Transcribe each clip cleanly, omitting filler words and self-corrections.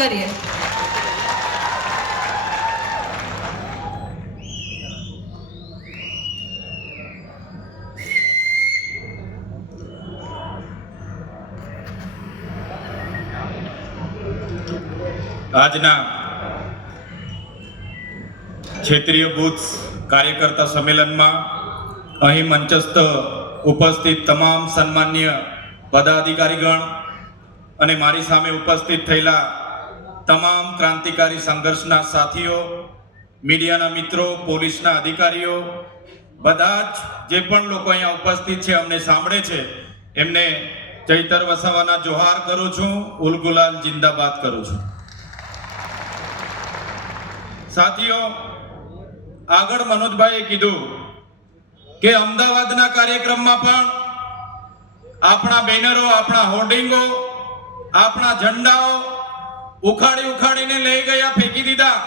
કરીએ. આજના ક્ષેત્રીય બૂથ કાર્યકર્તા સંમેલનમાં અહીં મંચસ્થ ઉપસ્થિત તમામ સન્માનીય પદાધિકારીગણ અને મારી સામે ઉપસ્થિત થયેલા તમામ ક્રાંતિકારી સંઘર્ષના સાથીઓ, મીડિયાના મિત્રો, પોલીસના અધિકારીઓ, બધા જ જે પણ લોકો અહીંયા ઉપસ્થિત છે, અમને સાંભળે છે, એમને ચૈતર વસાવાના જોહાર કરું છું, ઉલગુલાલ જિંદાબાદ કરું છું. સાથીઓ, આગળ મનોજભાઈએ કીધું કે અમદાવાદના કાર્યક્રમમાં પણ આપણા બેનરો, આપણા હોર્ડિંગો, આપણા ઝંડાઓ ઉખાડીને લઈ ગયા, ફેંકી દીધા.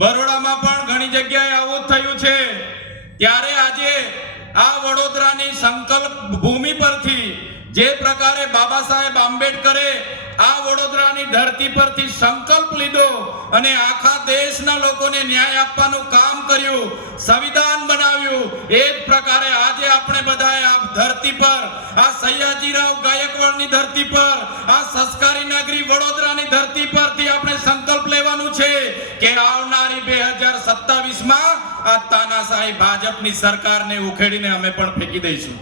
બરોડામાં પણ ઘણી જગ્યાએ આવું થયું છે. ત્યારે આજે આ વડોદરાની સંકલ્પ ભૂમિ પરથી જે પ્રકારે બાબા સાહેબ આંબેડકરે આ વડોદરાની ધરતી પરથી સંકલ્પ લીધો અને આખા દેશના લોકોને ન્યાય આપવાનું કામ કર્યું, સંવિધાન બનાવ્યું, એ જ પ્રકારે આજે આપણે બધાએ આ ધરતી પર, આ સયાજીરાવ ગાયકવાડની ધરતી પર, આ સંસ્કારી નગરી વડોદરાની ધરતી પરથી આપણે સંકલ્પ લેવાનું છે કે આવનારી 2027માં આ તાનાશાહી ભાજપની સરકારને ઉખેડીને અમે પણ ફેંકી દઈશું.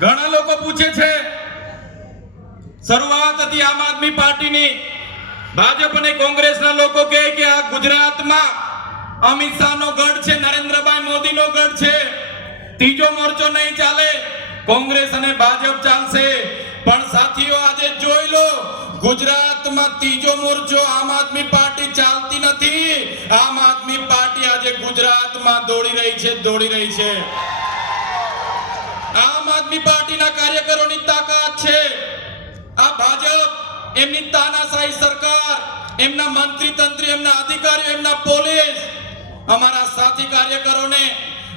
ઘણા લોકો પૂછે છે, શરૂઆત હતી આમ આદમી પાર્ટીની, ભાજપ અને કોંગ્રેસના લોકો કહે કે આ ગુજરાતમાં અમિત શાહનો ગઢ છે, નરેન્દ્રભાઈ મોદીનો ગઢ છે, ત્રીજો મોરચો નહીં ચાલે, કોંગ્રેસ અને ભાજપ ચાલશે. પણ સાથીઓ, આજે જોઈ લો, ગુજરાતમાં ત્રીજો મોરચો આમ આદમી પાર્ટી ચાલતી નથી. આમ આદમી પાર્ટી આજે ગુજરાતમાં દોડી રહી છે. આમ આદમી પાર્ટીના કાર્યકરોની તાકાત છે. આ ભાજપ, એમની તાનાશાહી સરકાર, એમના મંત્રી તંત્રી, એમના અધિકારીઓ, એમના પોલીસ અમારા સાથી કાર્યકરોને,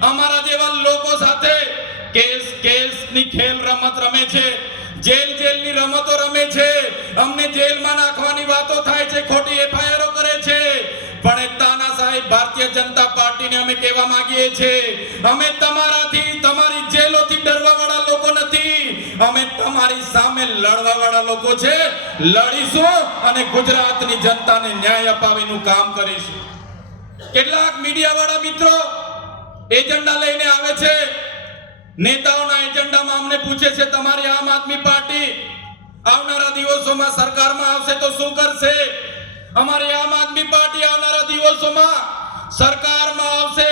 અમારા જેવા લોકો સાથે કેસની ખેલ રમત રમે છે, જેલની રમતો રમે છે. અમને જેલમાં નાખવાની વાતો થાય છે, ખોટી એફઆઈઆરો કરે છે. પણ એ તાનાશાહી ભારતીય જનતા પાર્ટીને અમે કહેવા માંગીએ છીએ, અમે તમારાથી, તમારી જેલોથી ડરવા વાળા લોકો નથી. અમે તમારી સામે લડવા વાળા લોકો છે. લડીશું અને ગુજરાતની જનતાને ન્યાય અપાવવાનું કામ કરીશું. કેટલાક મીડિયા વાળા મિત્રો એજન્ડા લઈને આવે છે, નેતાઓના એજન્ડામાં અમને પૂછે છે, તમારી આમ આદમી પાર્ટી આવનારા દિવસોમાં સરકારમાં આવશે તો શું કરશે? અમારી આમ આદમી પાર્ટી આવનારા દિવસોમાં સરકારમાં આવશે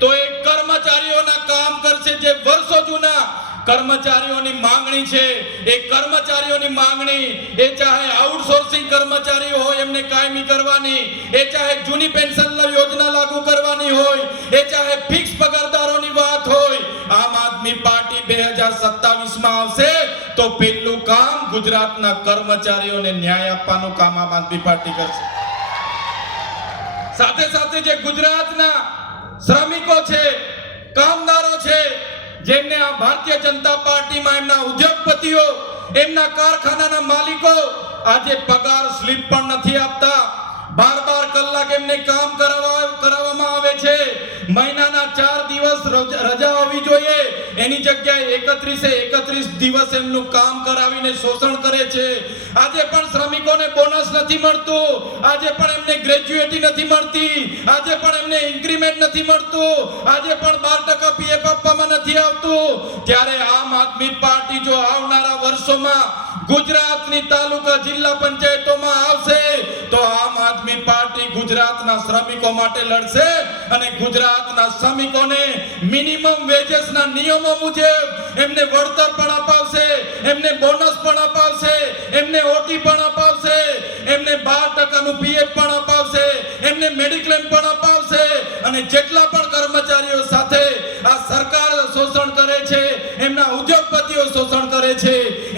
તો એક કર્મચારીઓના કામ કરશે, જે વર્ષો જૂના કર્મચારીઓની માંગણી છે. એ કર્મચારીઓની માંગણી, એ ચાહે આઉટસોર્સિંગ કર્મચારીઓ હોય એમને કાયમી કરવાની, એ ચાહે જૂની પેન્શન યોજના લાગુ કરવાની હોય, એ ચાહે ફિક્સ પગારદારોની વાત હોય, આમ આદમી પાર્ટી 2027માં આવશે તો પહેલું કામ ગુજરાતના કર્મચારીઓને ન્યાય આપવાનું કામ આમ આદમી પાર્ટી કરશે. સાથે સાથે જે ગુજરાતના શ્રમિકો છે, કામદારો છે, જેમને આ ભારતીય જનતા પાર્ટીમાં એમના ઉદ્યોગપતિઓ, એમના કારખાનાના માલિકો આજે પગાર સ્લીપ પણ નથી આપતા. 12 કલાક એમને કામ કરાવવામાં આવે છે. મહિનાના 4 દિવસ રજા હોવી જોઈએ, એની જગ્યાએ 31 દિવસ એમનું કામ કરાવીને શોષણ કરે છે. આજે પણ શ્રમિકોને બોનસ નથી મળતું, આજે પણ એમને ગ્રેજ્યુએટી નથી મળતી, આજે પણ એમને ઇન્ક્રીમેન્ટ નથી મળતું, આજે પણ 12% પીએફ આપવામાં નથી આવતું. ત્યારે આમ આદમી પાર્ટી જો આવનારા વર્ષોમાં ગુજરાતની તાલુકા જિલ્લા પંચાયતોમાં આવશે તો આમ આદમી પાર્ટી ગુજરાતના શ્રમિકો માટે લડશે અને ગુજરાતના શ્રમિકોને મિનિમમ વેજેસના નિયમો મુજબ એમને વળતર પણ અપાવશે, એમને બોનસ પણ અપાવશે, એમને ઓટી પણ અપાવશે, એમને 12% પીએફ પણ અપાવશે, એમને મેડિક્લેમ પણ અપાવશે. અને જેટલા પણ કર્મચારીઓ સાથે આ સરકાર શોષણ કરે છે, એમના ઉદ્યોગપતિઓ શોષણ કરે છે,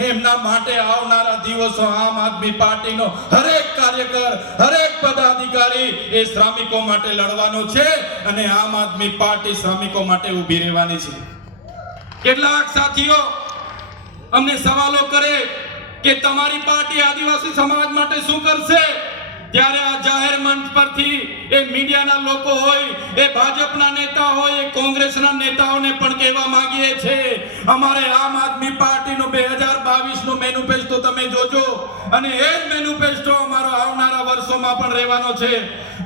એમના માટે આવનારા દિવસો આમ આદમી પાર્ટીનો હરેક કાર્યકર, હરેક પદાધિકારી એ શ્રમિકો માટે લડવાનો છે અને આમ આદમી પાર્ટી શ્રમિકો માટે ઊભી રહેવાની છે. કેટલાક સાથીઓ અમને સવાલો કરે કે તમારી પાર્ટી આદિવાસી સમાજ માટે શું કરશે, ત્યારે આ જાહેર મંચ પરથી એ મીડિયાના લોકો હોય, એ ભાજપના નેતા હોય, એ કોંગ્રેસના નેતાઓને પણ કહેવા માંગીએ છે, અમારે આમ આદમી પાર્ટીનું 2022નું મેનિફેસ્ટો તમે જોજો અને એ જ મેનિફેસ્ટો અમારો આવનારા વર્ષોમાં પણ રહેવાનો છે.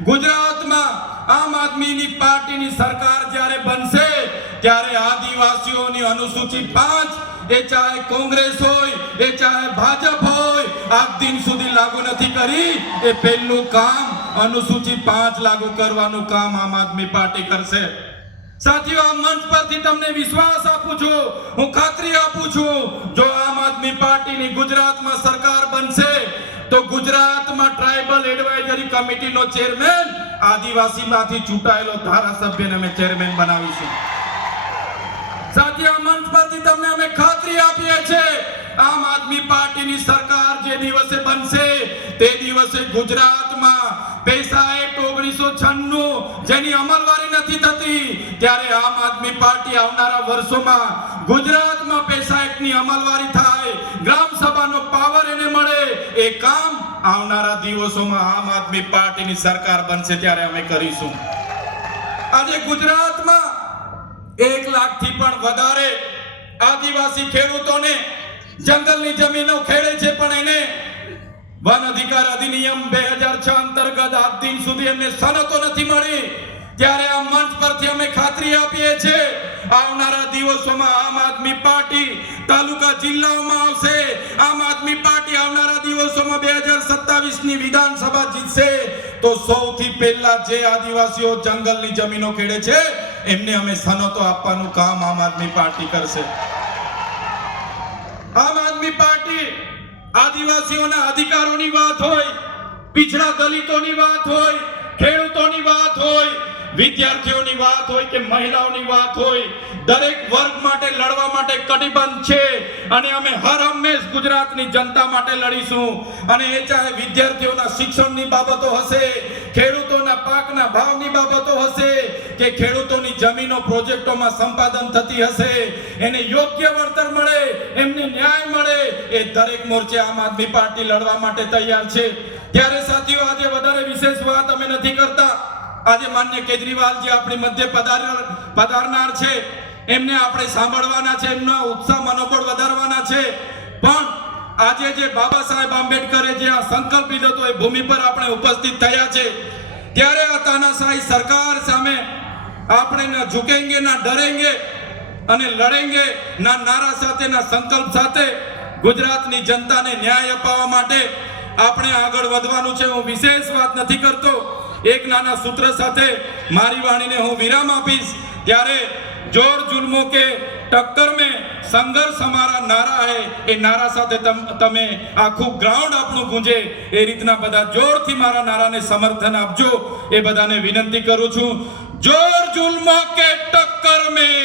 ગુજરાતમાં આમ આદમીની પાર્ટીની સરકાર જ્યારે બનશે ત્યારે આદિવાસીઓની અનુસૂચિ 5 એ ચાહે કોંગ્રેસ હોય, એ ચાહે ભાજપ હોય, આજ દિન સુધી લાગુ નથી કરી. એ પહેલું કામ અનુસૂચિ 5 લાગુ કરવાનું કામ આમ આદમી પાર્ટી કરશે. સાથીઓ, આ મંચ પરથી તમને વિશ્વાસ આપું છું, હું ખાતરી આપું છું, જો આમ આદમી પાર્ટીની ગુજરાતમાં સરકાર બનશે તો ગુજરાતમાં ટ્રાઇબલ એડવાઇઝરી કમિટીનો ચેરમેન આદિવાસીમાંથી ચૂંટાયેલો ધારાસભ્યને અમે ચેરમેન બનાવીશું. સાથીઓ, આ મંચ પરથી તમને અમે ખાતરી આપીએ છીએ, આમ આદમી પાર્ટીની સરકાર જે દિવસે બનશે તે દિવસે ગુજરાતમાં પૈસા એક્ટ 1996 જેની અમલવારી નથી થતી, ત્યારે આમ આદમી પાર્ટી આવનારા વર્ષોમાં ગુજરાતમાં પૈસા એક્ટની અમલવારી થાય, ગ્રામ સભાનો પાવર એને મળે. એ કામ આવનારા દિવસોમાં આમ આદમી પાર્ટીની સરકાર બનશે ત્યારે અમે કરીશું. આજે ગુજરાતમાં 1 લાખથી પણ વધારે આદિવાસી ખેડૂતોને જંગલની જમીનો ખેડે છે, પણ એને વન અધિકાર અધિનિયમ 2006 અંતર્ગત આજ દિન સુધી એમને સનતો નથી મળી. ત્યારે આ મંચ પરથી અમે ખાતરી આપીએ છીએ, આવનારા દિવસોમાં આમ આદમી પાર્ટી તાલુકા જિલ્લાઓમાં આવશે. આમ આદમી પાર્ટી આવનારા દિવસોમાં 2027ની વિધાનસભા જીતશે તો સૌથી પહેલા જે આદિવાસીઓ જંગલની જમીનો ખેડે છે એમને અમે સનતો આપવાનું કામ આમ આદમી પાર્ટી કરશે. આમ આદમી પાર્ટી આદિવાસીઓના અધિકારોની વાત હોય, पिछड़ा दलितों बात हो, खेडूतों बात हो, विद्यार्थीओं बात हो कि महिलाओं बात हो, दरेक वर्ग माटे लड़वा माटे कटिबंध छे अने अमे हर हमेश गुजरातनी जनता माटे लड़ीशुं। अने ए चाहे विद्यार्थीओना शिक्षणनी बाबतो हशे, खेडूतोना पाकना भावनी बाबतो हशे के खेडूतोनी जमीनो प्रोजेक्टोमां संपादन थती हशे, एने योग्य वळतर मळे, एमने न्याय मळे, ए दरेक मोर्चे आम आदमी पार्टी लड़वा माटे तैयार छे। त्यारे साथीओ आज वधारे विशेष बात अमे नथी करता। आज मान्य केजरीवाल जी अपनी मध्य पधारनार छे, एमने आपणे सांभळवाना छे, एमनो उत्साह मनोबळ વધારવાના છે। પણ આજે જે બાબા સાહેબ આંબેડકરે જે આ સંકલ્પ લીધો તો એ ભૂમિ પર આપણે ઉપસ્થિત થયા છે, ત્યારે આ તાનાશાહી સરકાર સામે આપણે ન ઝુકેંગે ના ડરેંગે અને લડેંગે ના નારા સાથે ના સંકલ્પ સાથે ગુજરાતની જનતાને ન્યાય અપાવવા માટે આપણે આગળ વધવાનું છે। હું વિશેષ વાત નથી કરતો, एक नाना सूत्र साथे मारी वाणी ने हूँ विराम आपीश। त्यारे जोर जुल्मों के टक्कर में संघर्ष हमारा नारा है, ए नारा साथे तमे आखू ग्राउंड आपनु गूंजे ए रीतना बधा जोर थी मारा नारा ने समर्थन आपजो, ए बधाने विनंती करूं छूं। जोर जुल्मों के टक्कर में,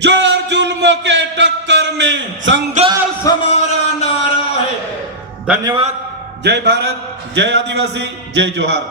जोर जुल्मों के टक्कर में संघर्ष हमारा नारा है। धन्यवाद। जय भारत, जय आदिवासी, जय जोहार।